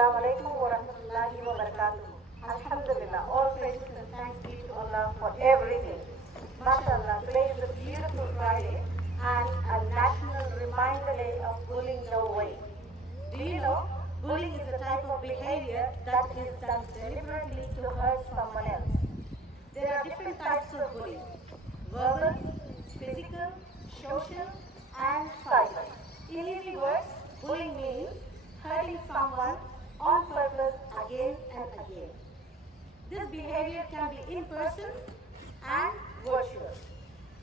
Assalamu alaikum wa rahmatullahi wa barakatuh. Alhamdulillah, all praises and thanks be to Allah for everything. MashaAllah, today is a beautiful Friday and a national reminder day of bullying no way. Do you know, bullying is a type of behavior that is done deliberately to hurt someone else. There are different types of bullying: verbal, physical, social, and cyber. In easy words, bullying means hurting someone on purpose again and again. This behavior can be in person and virtual.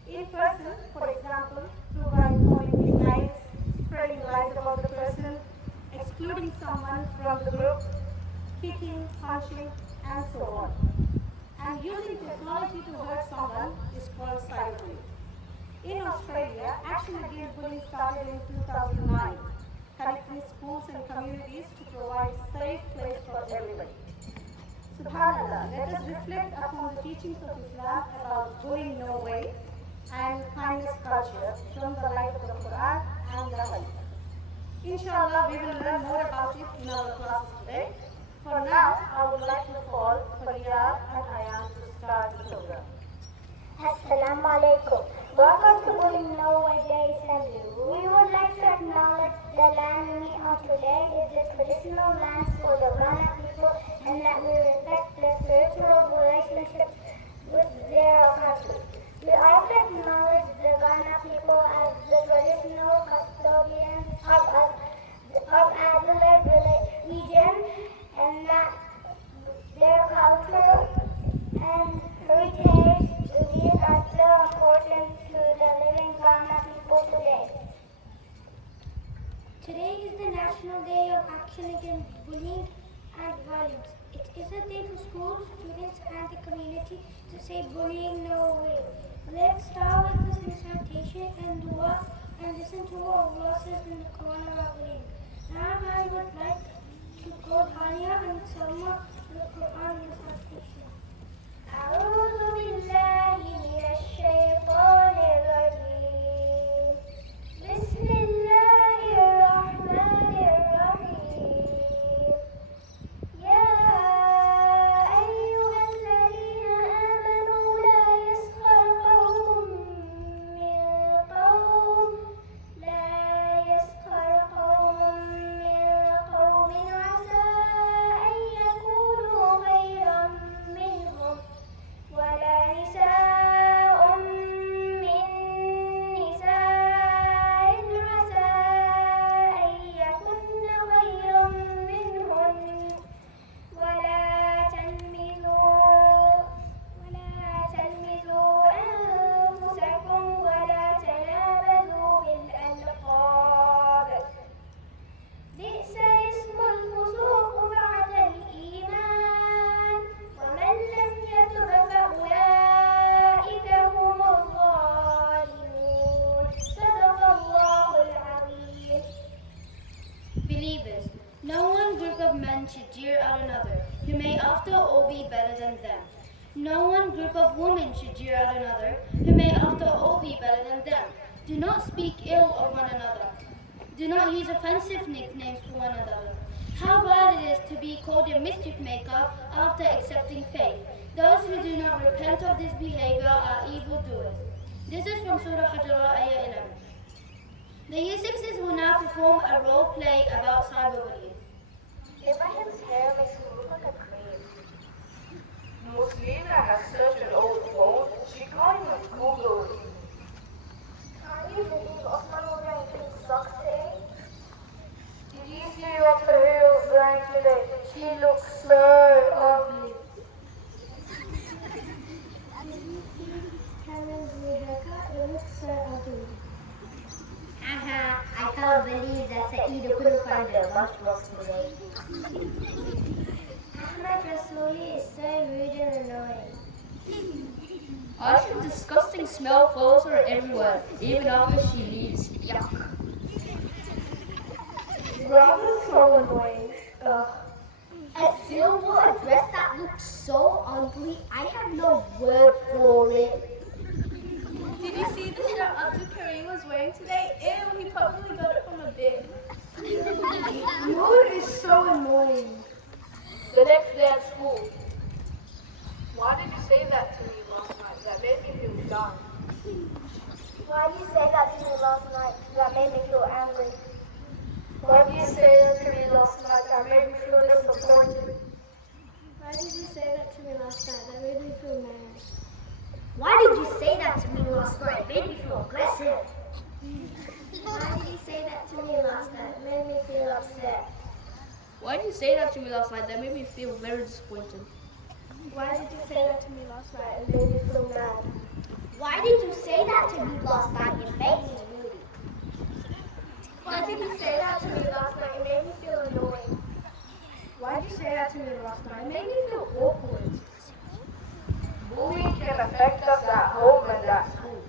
In person, for example, through by calling names, spreading lies about the person, excluding someone from the group, kicking, punching, and so on. And using technology to hurt someone is called cyberbullying. In Australia, action against bullying started in 2009, connecting schools and communities to provide a safe place for everybody. Subhanallah, let us reflect upon the teachings of Islam about bullying no way and kindness culture from the light of the Quran and the Hadith. Inshallah, we will learn more about it in our classes today. For now, I would like to call Faryad and Ayan to start the program. Assalamu alaikum. Welcome to Bullying No Way Day Assembly. We would like to acknowledge the land we meet on today is the traditional lands for the Ghana people, and that we respect the spiritual relationships with their country. We also acknowledge the Ghana people as the traditional custodians of Adelaide region, and that their culture and heritage beliefs are still important to the living Ghana people today. Today is the National Day of Action Against Bullying and Violence. It is a day for schools, students, and the community to say bullying no way. Let's start with the recitation and dua and listen to what Allah says in the Quran about bullying. Now I would like to call Hania and Salma to the Quran recitation. أعوذ بالله من الشيطان الرجيم. بسم الله الرحمن الرحيم. يا أيها الذين آمنوا لا يسخر قوم من قوم عسى أن يكونوا خيرا منهم ولا نساء من نساء عسى أن يكن خيرا منهن ولا تلمزوا أنفسكم ولا تنابزوا بالألقاب. بئس اسم الفسوق بعد الإيمان ومن لم يتب فأولئك هم الظالمون. صدق الله العظيم. Believers, no one group of men should jeer at another, who may after all be better than them. No one group of women should jeer at another, who may after all be better than them. Do not speak ill of one another. Do not use offensive nicknames for one another. How bad it is to be called a mischief maker after accepting faith. Those who do not repent of this behavior are evildoers. This is from Surah Hajra, Ayah 11. The Year 6s will now perform a role play about cyberbullying. Ibrahim's hair makes him look like a cream. Muslina has such an old phone, she can't even Google it. Can you believe Osman was wearing pink socks today? Did you see what Parafield was wearing today? She looks so ugly. Did you see Karen's haircut? It looks so ugly. Haha, I can't believe that Saeed couldn't find the lunchbox today. Ahmed Rasooli is so rude and annoying. Aisha's disgusting smell follows her everywhere, even after she leaves. Yuck. Rob is so annoying. Ugh. A silver dress that looks so ugly, I have no word for it. Did you see the shirt Abdul Karim was wearing today? Ew, he probably got it from a bin. Noor is so annoying. The next day at school. Why did you say that to me last night? That made me feel down. Why did you say that to me last night? That made me feel angry. Why did you say that to me last night? That made me feel disappointed. Why did you say that to me last night? That made me feel mad. Why did you say that to me last night? It made me feel aggressive. Why did you say that to me last night? It made me feel upset. Why did you say that to me last night? That made me feel very disappointed. Why did you say that to me last night? It made me feel mad. Why did you say that to me last night? It made me moody. Why did you say that to me last night? It made me feel annoyed. Why did you say that to me last night? It made me feel awkward. Bullying can affect us at home and at school.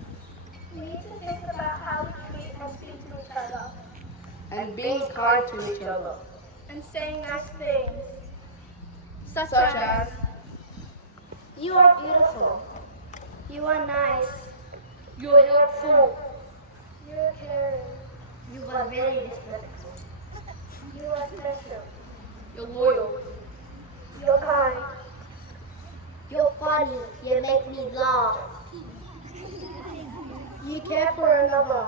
We need to think about how we treat and speak to each other. And being kind to each other. And saying nice things. Such as, You are beautiful. You are nice. you're helpful. You are caring. You are very respectful. You are special. You're loyal. You're kind. You're funny. You make me laugh. You care for another.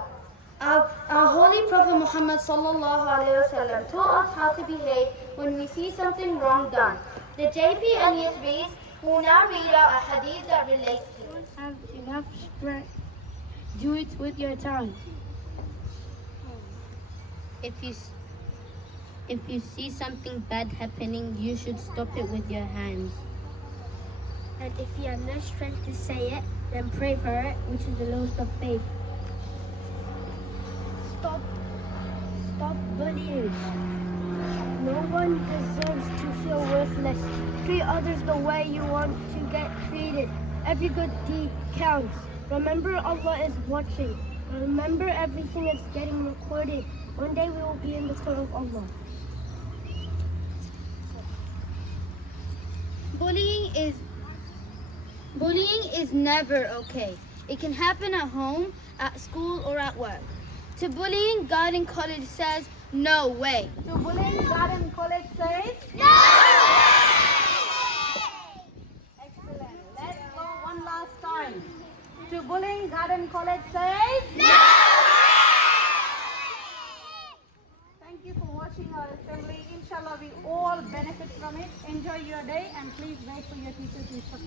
Our Holy Prophet Muhammad sallallahu alaihi wasallam taught us how to behave when we see something wrong done. The JP Elias reads will now read out a hadith that relates to it. Have enough strength. Do it with your tongue. If you see something bad happening, you should stop it with your hands. And if you have no strength to say it, then pray for it, which is the lowest of faith. Stop bullying. No one deserves to feel worthless. Treat others the way you want to get treated. Every good deed counts. Remember Allah is watching. Remember everything is getting recorded. One day we will be in the court of Allah. Bullying is never okay. It can happen at home, at school, or at work. To bullying, Garden College says, no way. To bullying, Garden College says, excellent. Let's go one last time. To bullying, Garden College says, Thank you for watching our assembly. Inshallah, we all benefit from it. Enjoy your day and please wait for your teacher's instructions.